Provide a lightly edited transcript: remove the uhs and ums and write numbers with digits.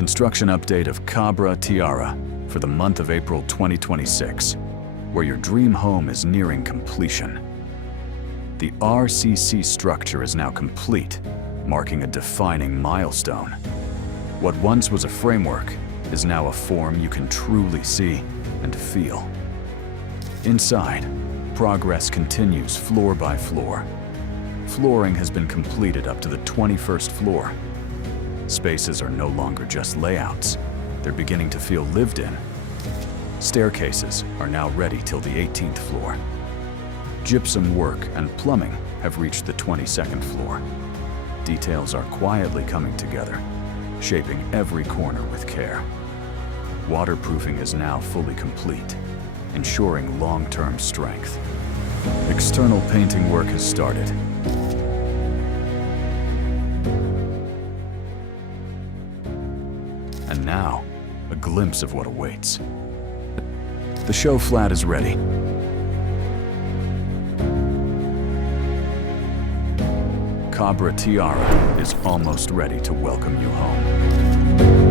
construction update of Kabra Tiara for the month of April 2026, where your dream home is nearing completion. The RCC structure is now complete, marking a defining milestone. What once was a framework is now a form you can truly see and feel. Inside, progress continues floor by floor. Flooring has been completed up to the 21st floor. Spaces are no longer just layouts. They're beginning to feel lived in. Staircases are now ready till the 18th floor. Gypsum work and plumbing have reached the 22nd floor. Details are quietly coming together, shaping every corner with care. Waterproofing is now fully complete, ensuring long-term strength. External painting work has started. And now, a glimpse of what awaits. The show flat is ready. Kabra Tiara is almost ready to welcome you home.